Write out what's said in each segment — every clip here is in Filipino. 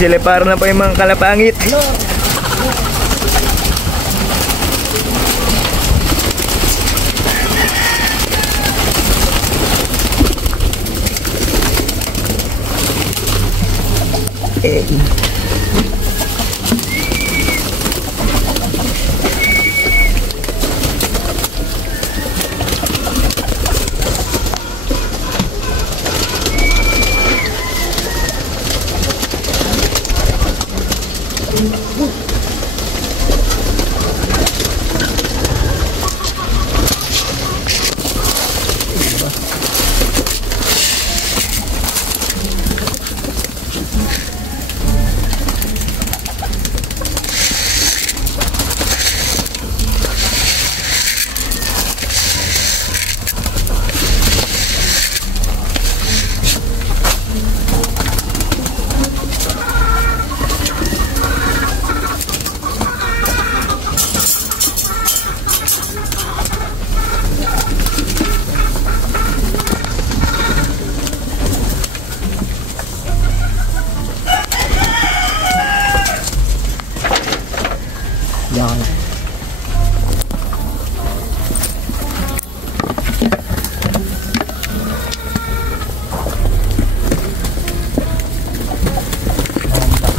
Sila para na po yung mga kalapangit. Yan.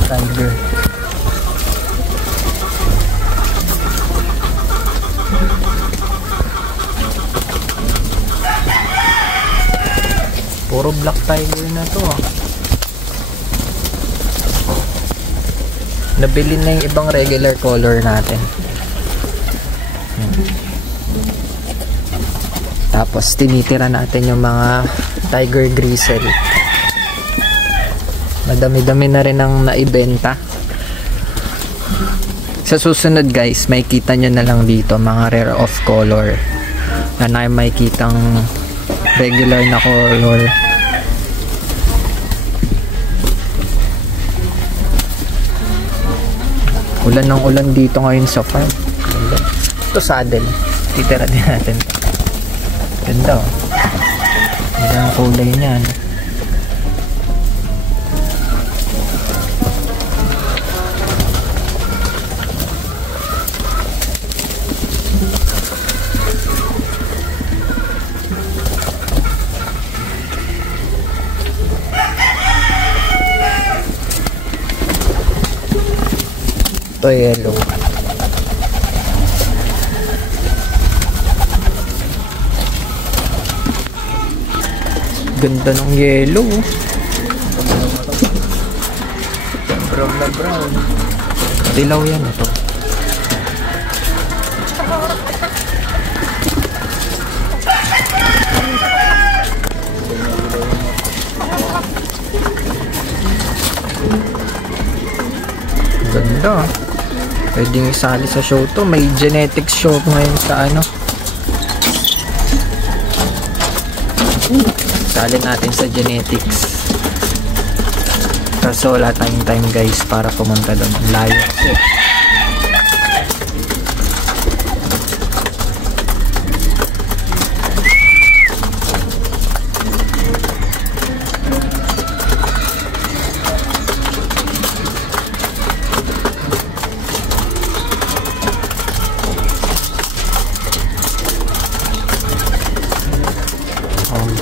Tiger. Puro black tiger na to ah. Nabili na yung ibang regular color natin. Tapos tinitira natin yung mga tiger grizzle. Madami-dami na rin ang naibenta. Sa susunod guys, may kita nyo na lang dito mga rare of color na may kitang regular na color. Ulan ng ulan dito ngayon sa farm. Ito saddle. Titira din natin. Ganda oh. Ganda ang kulay niyan. Ito yellow. Ganda ng yellow. Brown na brown. Dilaw yan ito. Ganda. Pwedeng isali sa show to. May genetics show ngayon sa ano. Isali natin sa genetics. Kaso wala tayong time guys para pumunta doon. Layo.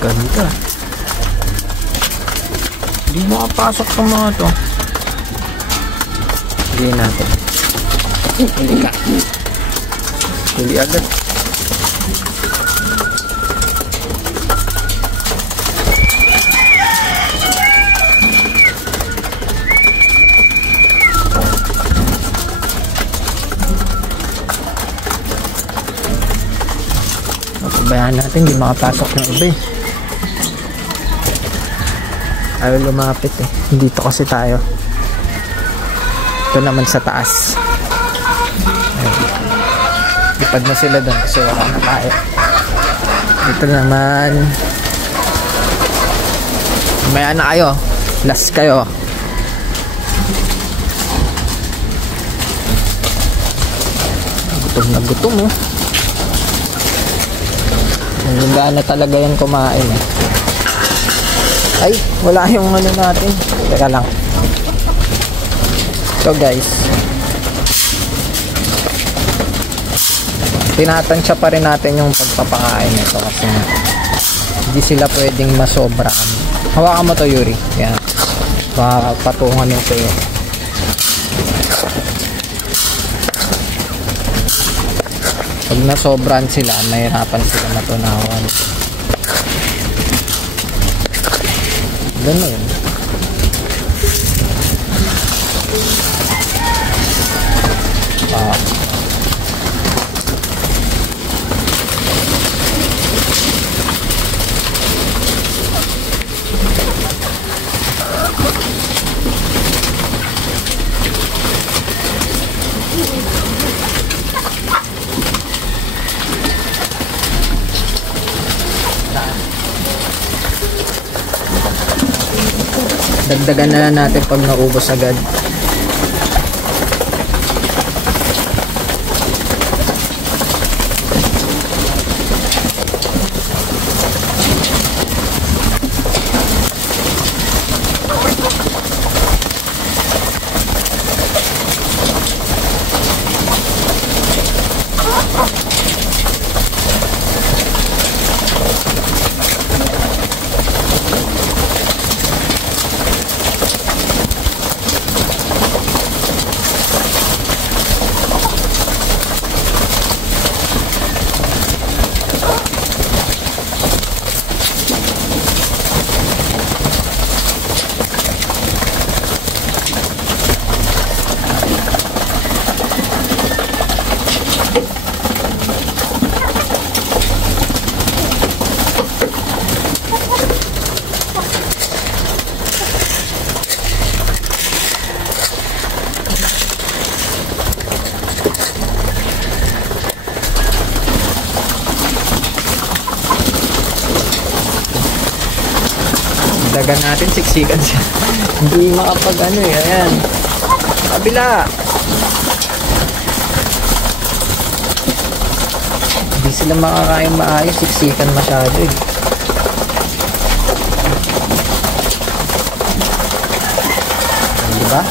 Ganda. Hindi makapasok sa mga to. Huli natin. Huli ka. Huli agad. Pabayaan natin, hindi makapasok ng iba eh. Ayaw lumapit eh. Dito kasi tayo. Ito naman sa taas. Lipad na sila doon kasi wala na tayo. Dito naman. Maya na kayo. Last kayo. Gutom na gutom oh. Ganda na talaga yan kumain eh. Ay, wala yung ano natin. Teka lang. So guys, tinatansya pa rin natin yung pagpapakain nito kasi hindi sila pwedeng masobrahan. Hawakan mo to, Yuri. Yan. Patungan yung sa'yo. Pag nasobrahan sila, mahirapan sila matunawan. Ganun. Dagdagan na lang natin pag naubos agad. Dagan natin, siksikan siya. Hindi makapag ano eh. Ayan. Kabila. Hindi sila makakain maayos. Siksikan masyado eh. Diba?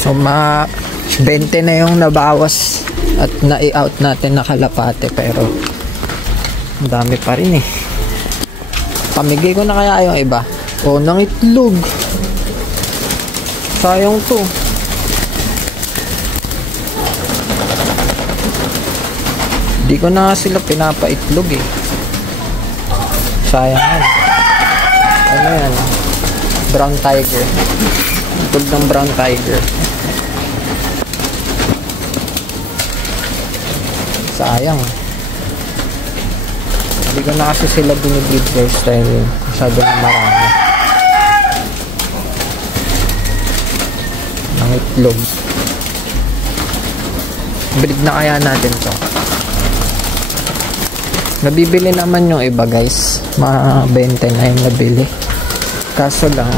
So mga 20 na yung nabawas at na-i-out natin na kalapate, pero dami pa rin eh. Pamigay ko na kaya yung iba. O, nang itlog. Sayang to. Di ko na sila pinapaitlog eh. Sayang yan. Ano yan? Brown tiger. Itlog ng brown tiger. Sayang. Hindi ko na kasi sila binibreed guys dahil masyado na marami ng itlog. Breed na kaya natin to. Nabibili naman yung iba guys, mga 20 na yung nabili, kaso lang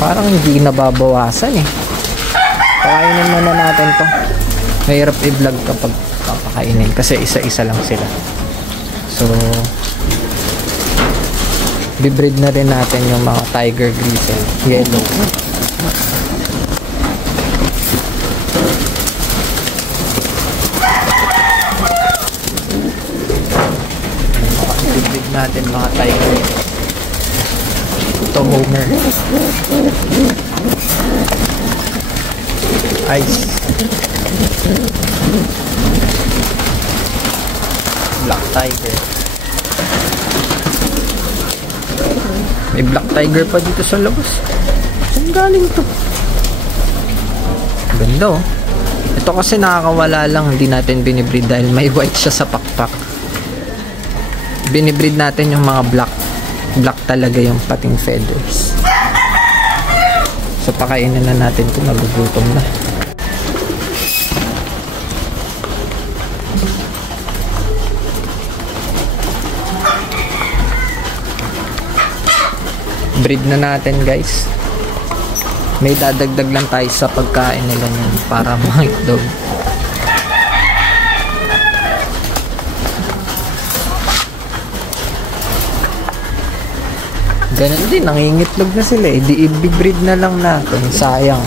parang hindi nababawasan eh. Pakainin muna natin to. Mahirap i-vlog kapag papakainin kasi isa-isa lang sila. So bibreed na rin natin yung mga tiger grizzle yellow. Makakibig natin mga tiger. Ito Homer. Ice. Black tiger. May black tiger pa dito sa labas. Saan galing to? Ganda oh. Ito kasi nakakawala lang, hindi natin binibreed dahil may white siya sa pakpak. Binibreed natin yung mga black. Black talaga yung pating feathers. So pakainin na natin kung nagugutom na. Breed na natin guys. May dadagdag lang tayo sa pagkain nila yan para mga itlog. Ganun din, nangingitlog na sila eh. Di i-breed na lang natin. Sayang.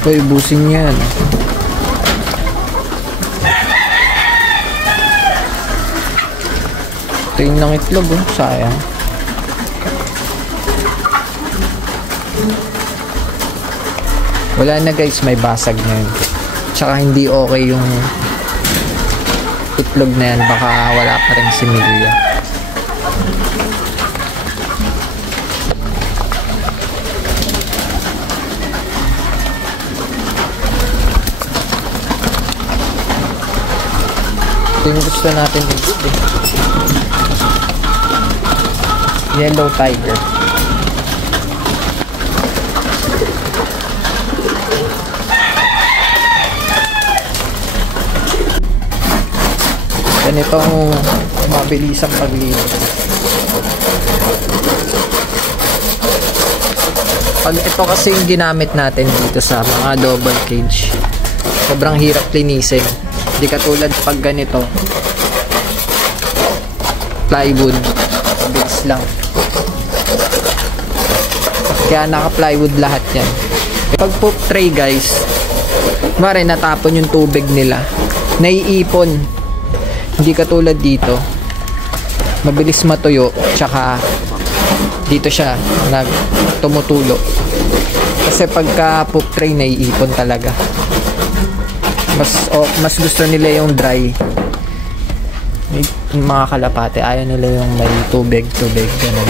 Ito, ibusin yan. Ito yung nangitlog oh. Sayang. Wala na guys, may basag na yun. Tsaka hindi okay yung itlog na yan. Baka wala pa rin si Milia. Ito yung gusto natin i-breed eh. Yellow tiger. Ganitong mabilisang paglinis. Pag ito kasi yung ginamit natin dito sa mga double cage, sobrang hirap linisin. Hindi katulad pag ganito plywood, mabilis lang. Kaya naka plywood lahat yan. Pag poop tray guys, mare natapon yung tubig nila, naiipon. Hindi katulad dito, mabilis matuyo, tsaka dito siya tumutulo. Kasi pagka poop tray naiipon talaga. Mas gusto nila yung dry. May mga kalapate ayaw nila yung may tubig ganun.